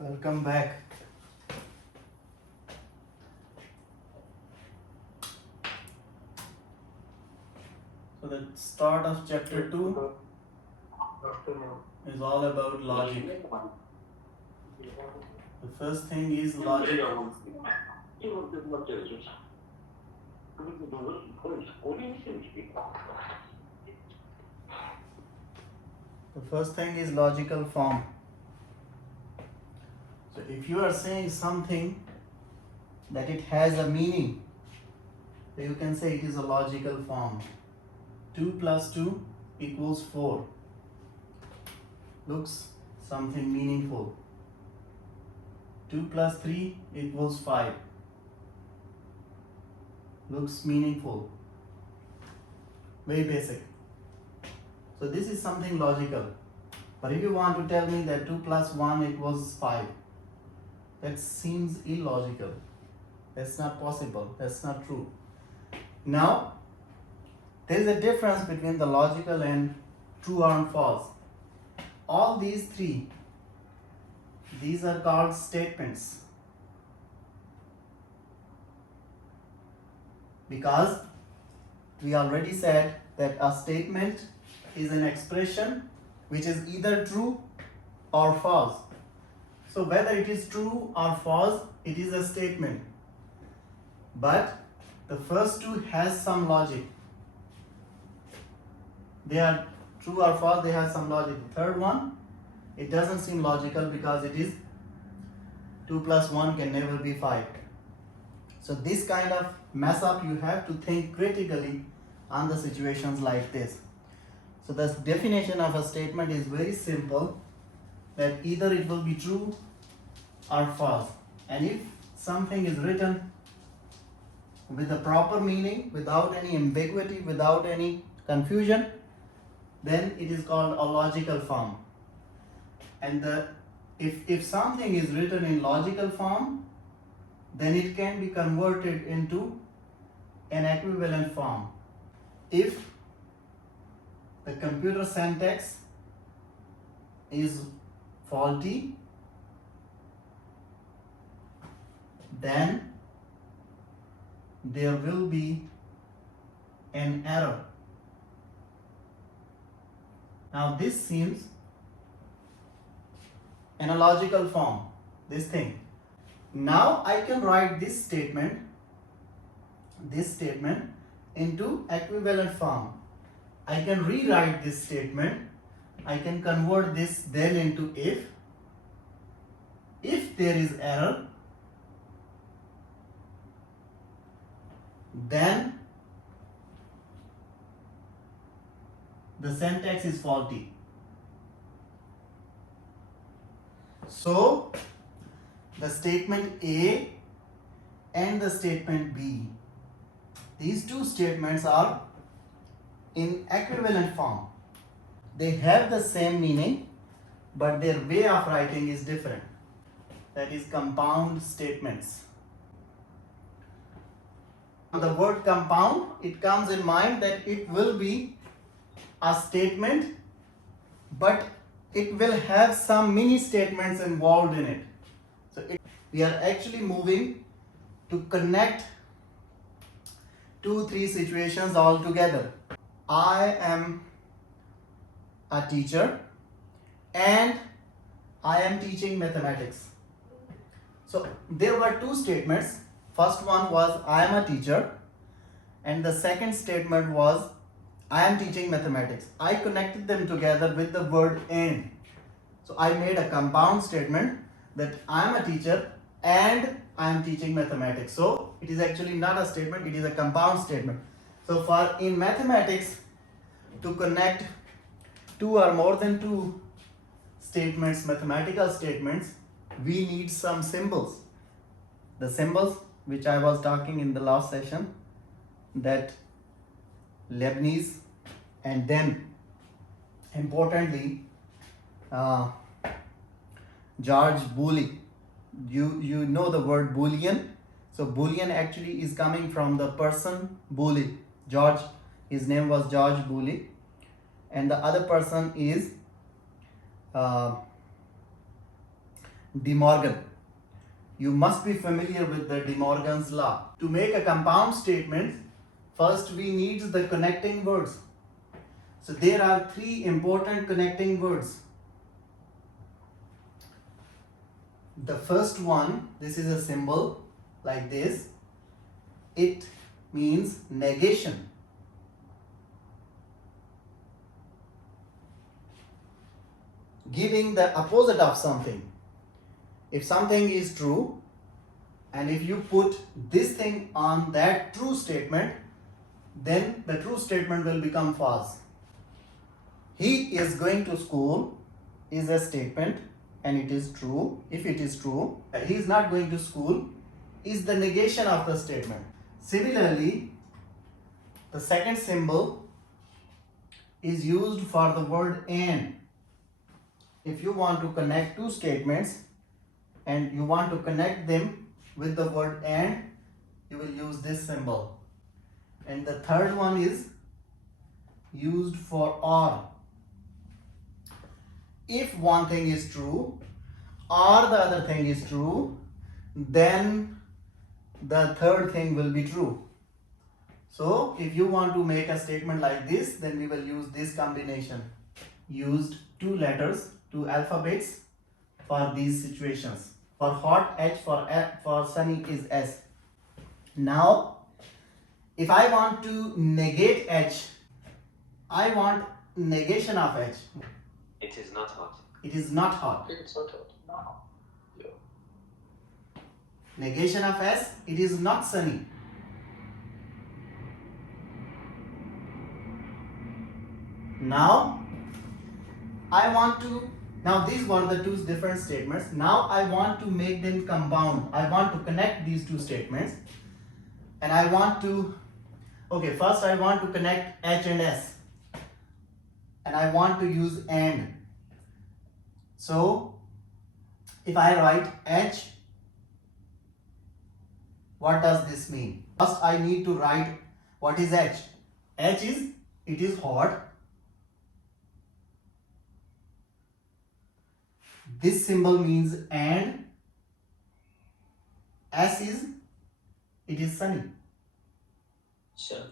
Welcome back. So the start of chapter 2 is all about logic. The first thing is logic. The first thing is logical form. So if you are saying something that it has a meaning, so you can say it is a logical form. 2 plus 2 equals 4. Looks something meaningful. 2 plus 3 equals 5. Looks meaningful. Very basic. So this is something logical. But if you want to tell me that 2 plus 1 equals 5, that seems illogical. That's not possible. That's not true. Now, there is a difference between the logical and true or false. All these three, these are called statements. Because we already said that a statement is an expression which is either true or false. So whether it is true or false, it is a statement. But the first two has some logic. They are true or false, they have some logic. The third one, it doesn't seem logical because it is 2 plus 1 can never be 5. So this kind of mess up, you have to think critically on the situations like this. So the definition of a statement is very simple, that either it will be true or false. And if something is written with a proper meaning, without any ambiguity, without any confusion, then it is called a logical form. And if something is written in logical form, then it can be converted into an equivalent form. If the computer syntax is faulty, then there will be an error. Now this seems in a logical form, this thing. Now I can write this statement into equivalent form. I can rewrite this statement. I can convert this then into if. If there is error, then the syntax is faulty. So the statement A and the statement B, these two statements are in equivalent form. They have the same meaning, but their way of writing is different. That is compound statements. The word compound, it comes in mind that it will be a statement, but it will have some mini statements involved in it. So we are actually moving to connect 2-3 situations all together. I am a teacher and I am teaching mathematics. So there were two statements. First one was I am a teacher, and the second statement was I am teaching mathematics. I connected them together with the word and. So I made a compound statement that I am a teacher and I am teaching mathematics. So it is actually not a statement, it is a compound statement. So for in mathematics, to connect two or more than two statements, mathematical statements, we need some symbols. The symbols which I was talking in the last session, that Leibniz, and then importantly George Boole. You know the word Boolean. So Boolean actually is coming from the person Boole. George, his name was George Boole, and the other person is De Morgan. You must be familiar with the De Morgan's law. To make a compound statement, first we need the connecting words. So there are three important connecting words. The first one, this is a symbol like this. It means negation. Giving the opposite of something. If something is true, and if you put this thing on that true statement, then the true statement will become false. He is going to school is a statement and it is true. If it is true, he is not going to school is the negation of the statement. Similarly, the second symbol is used for the word and. If you want to connect two statements and you want to connect them with the word and, you will use this symbol. And the third one is used for or. If one thing is true or the other thing is true, then the third thing will be true. So if you want to make a statement like this, then we will use this combination. Used two letters, two alphabets for these situations. For hot, H, for sunny is S. Now, if I want to negate H, I want negation of H. It is not hot. It is not hot. It's not hot. No. Yeah. Negation of S, it is not sunny. Now, these were the two different statements. Now I want to make them compound. I want to connect these two statements. And I want to, first I want to connect H and S. And I want to use and. So, if I write H, what does this mean? First I need to write what is H. H is, it is hot. This symbol means and. S is, it is sunny. Sure.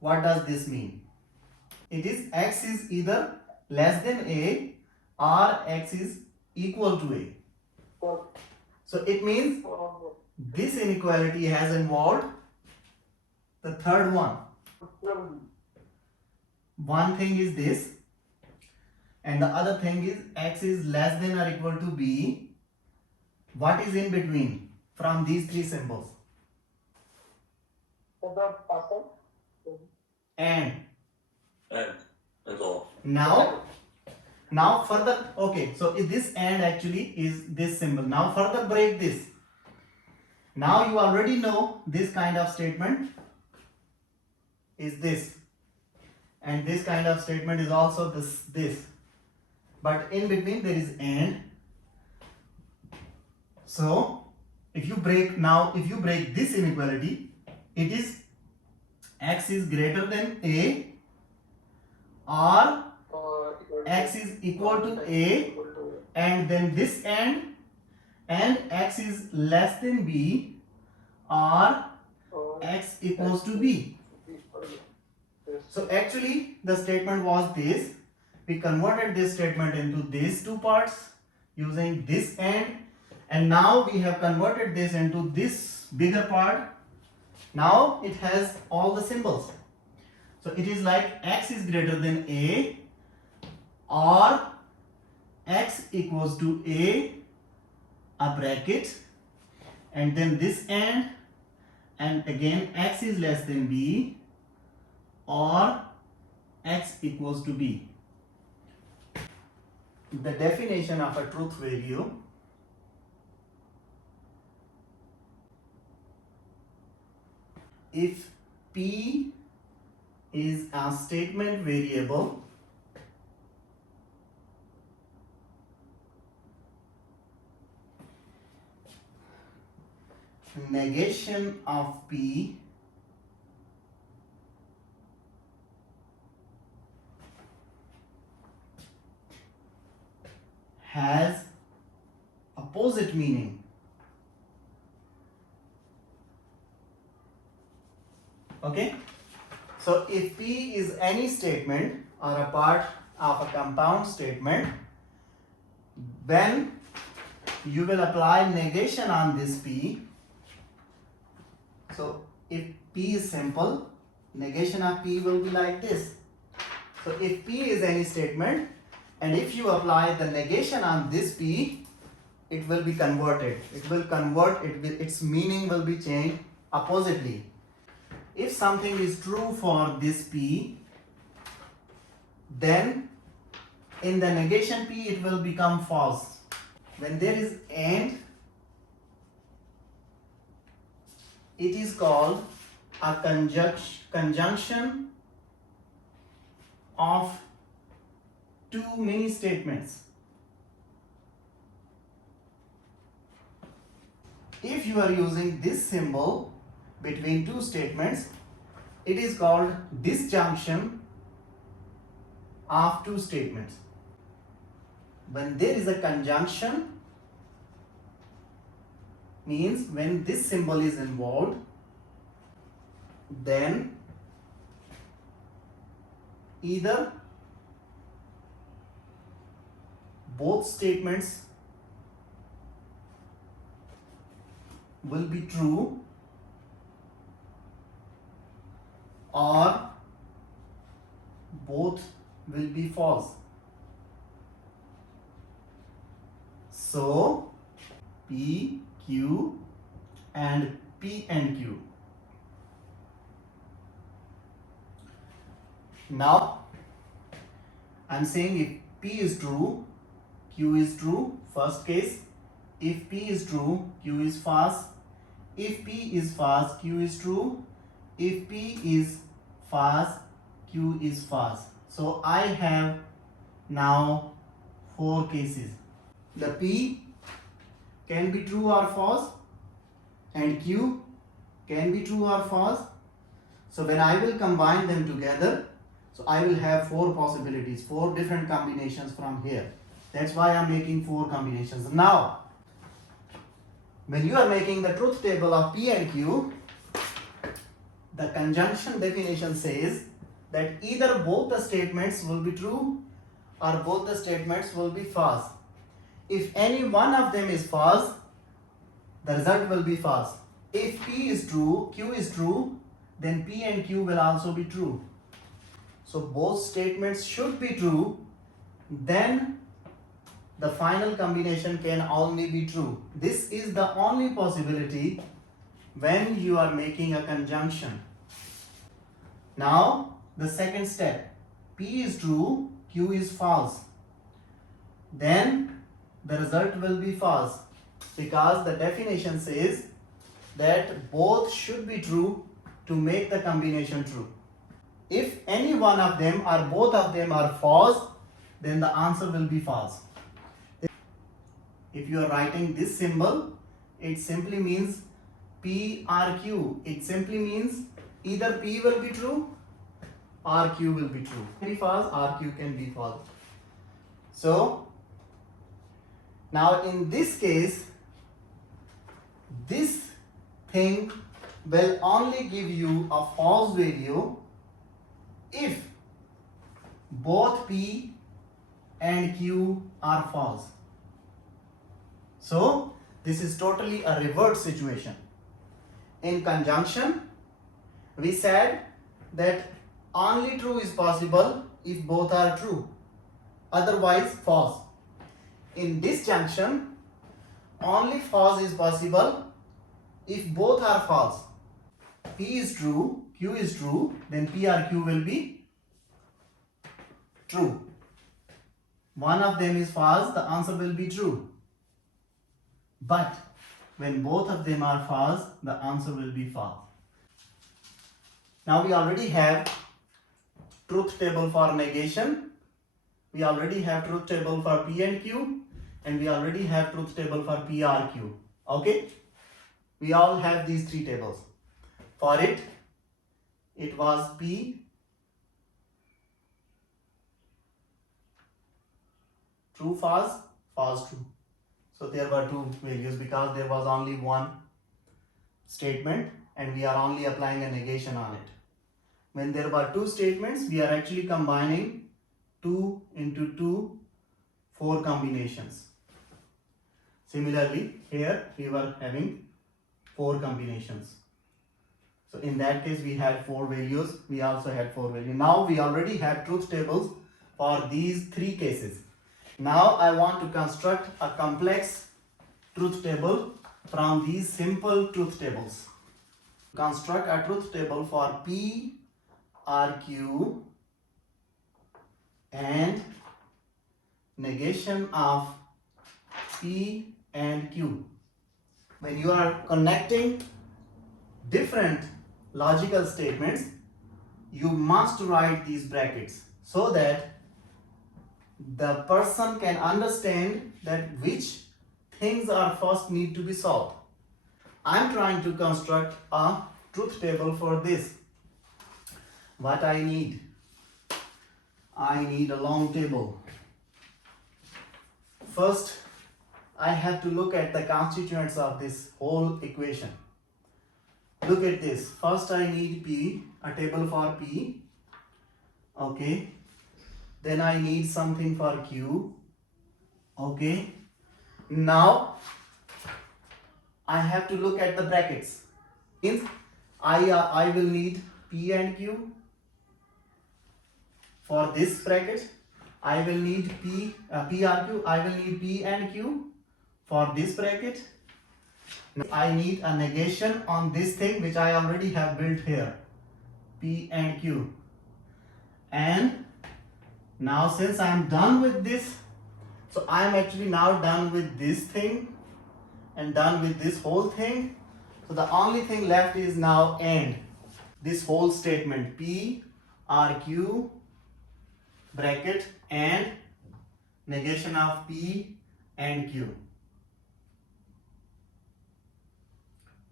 What does this mean? It is X is either less than A or X is equal to A. So it means this inequality has involved the third one. One thing is this, and the other thing is X is less than or equal to B. What is in between from these three symbols? And. And all. Now further, so this and actually is this symbol. Now further break this. Now you already know this kind of statement is this. And this kind of statement is also this. But in between there is and. So if you break this inequality, it is X is greater than A or X is equal to A, and then this and X is less than B or X equals to B. So actually the statement was this. We converted this statement into these two parts using this and now we have converted this into this bigger part. Now it has all the symbols. So it is like X is greater than A or X equals to A, a bracket, and then this and again X is less than B or X equals to B. The definition of a truth value if P is a statement variable negation of P has opposite meaning. Okay? So if P is any statement or a part of a compound statement, when you will apply negation on this P. So if P is simple, negation of P will be like this. So if P is any statement and if you apply the negation on this P, it will be converted. It will convert, its meaning will be changed oppositely. If something is true for this P, then in the negation P it will become false. When there is and, it is called a conjunction of two mini statements. If you are using this symbol between two statements, it is called disjunction of two statements. When there is a conjunction, means when this symbol is involved, then either both statements will be true or both will be false. So P, Q and P and Q. Now I am saying if P is true, Q is true, first case. If P is true, Q is false. If P is false, Q is true. If P is false, Q is false. So I have now 4 cases. The P can be true or false and Q can be true or false. So when I will combine them together, so I will have 4 possibilities, 4 different combinations from here. That's why I'm making 4 combinations. Now, when you are making the truth table of P and Q, the conjunction definition says that either both the statements will be true or both the statements will be false. If any one of them is false, the result will be false. If P is true, Q is true, then P and Q will also be true. So both statements should be true, then the final combination can only be true. This is the only possibility when you are making a conjunction. Now the second step, P is true, Q is false. Then the result will be false because the definition says that both should be true to make the combination true. If any one of them or both of them are false, then the answer will be false. If you are writing this symbol, it simply means P or Q. It simply means either P will be true or Q will be true. Can be false or Q can be false. So now in this case, this thing will only give you a false value if both P and Q are false. So this is totally a reverse situation. In conjunction, we said that only true is possible if both are true, otherwise false. In disjunction, only false is possible if both are false. P is true, Q is true, then P or Q will be true. One of them is false, the answer will be true. But when both of them are false, the answer will be false. Now we already have truth table for negation. We already have truth table for P and Q. And we already have truth table for P or Q. Okay? We all have these 3 tables. For it was P, true, false, false, true. So there were two values because there was only one statement and we are only applying a negation on it. When there were two statements, we are actually combining 2 into 2, 4 combinations. Similarly, here we were having 4 combinations. So in that case, we had 4 values. We also had 4 values. Now we already have truth tables for these 3 cases. Now I want to construct a complex truth table from these simple truth tables. Construct a truth table for P, R, Q and negation of P and Q. When you are connecting different logical statements, you must write these brackets so that the person can understand that which things are first need to be solved. I'm trying to construct a truth table for this. What I need a long table. First, I have to look at the constituents of this whole equation. Look at this. First I need P, a table for P. Okay. Then I need something for Q. Okay. Now I have to look at the brackets. Means I will need P and Q. For this bracket, I will need PRQ. I will need P and Q. For this bracket, I need a negation on this thing which I already have built here, P and Q. And now since I am done with this, so I am actually now done with this thing and done with this whole thing. So the only thing left is now AND. This whole statement P, R, Q, bracket and negation of P and Q.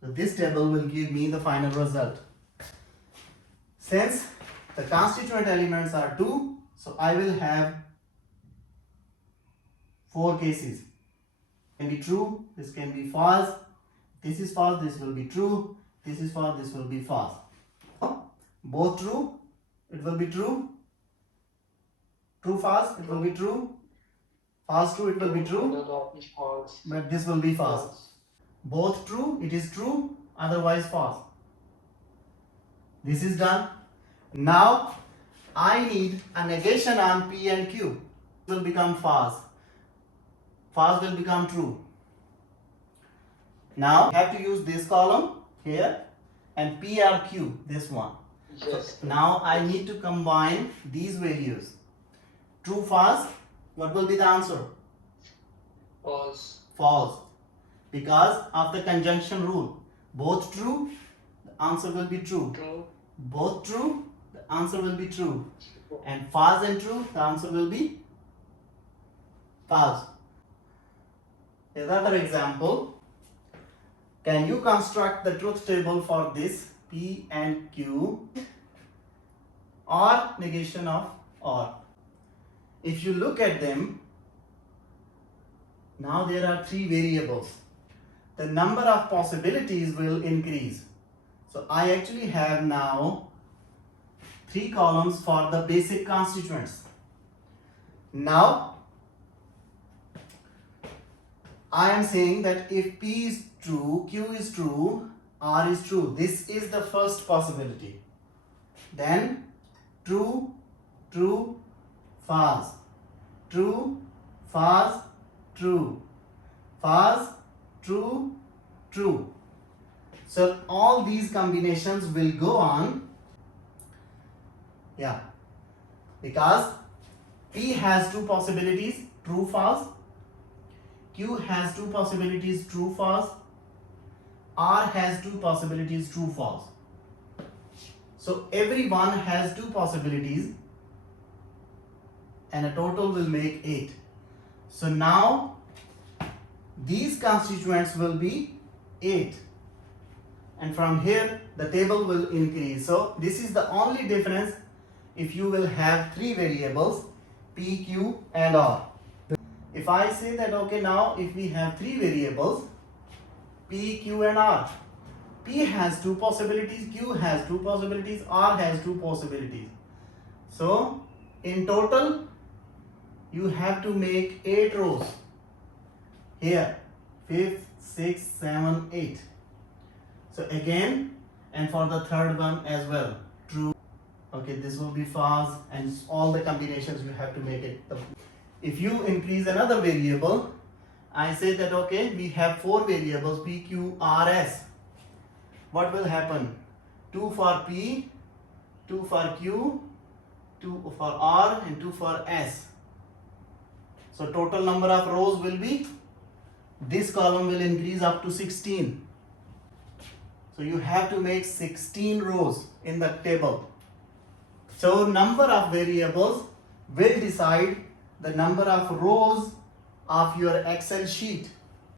So this table will give me the final result. Since the constituent elements are 2, so I will have 4 cases. Can be true, this can be false, this is false, this will be true, this is false, this will be false. Both true, it will be true. True, false, it will be true. False, true, it will be true. But this will be false. Both true, it is true, otherwise false. This is done. Now I need a negation on P and Q. It will become false. False will become true. Now I have to use this column here and PRQ, this one. Yes. So now I need to combine these values. True, false, what will be the answer? False. False. Because of the conjunction rule. Both true, the answer will be true. True. Both true, the answer will be true. And false and true, the answer will be false. Another example. Can you construct the truth table for this P and Q or negation of OR? If you look at them, now there are 3 variables. The number of possibilities will increase. So I actually have now 3 columns for the basic constituents. Now I am saying that if P is true, Q is true, R is true. This is the first possibility. Then true, true, false. True, false, true. False, true, true. So all these combinations will go on. Yeah. Because P has 2 possibilities, true, false. Q has 2 possibilities, true, false. R has 2 possibilities, true, false. So every one has 2 possibilities and a total will make 8. So now these constituents will be 8 and from here the table will increase. So this is the only difference if you will have 3 variables P, Q and R. If I say that, okay, now if we have three variables, P, Q and R, P has two possibilities, Q has two possibilities, R has two possibilities. So in total, you have to make 8 rows. Here, 5th, 6th, 7th, 8. So again, and for the third one as well, true. Okay, this will be false, and all the combinations you have to make it. If you increase another variable, I say that, okay, we have 4 variables, P, Q, R, S. What will happen? 2 for P, 2 for Q, 2 for R, and 2 for S. So total number of rows will be, this column will increase up to 16. So you have to make 16 rows in the table. So number of variables will decide the number of rows of your Excel sheet.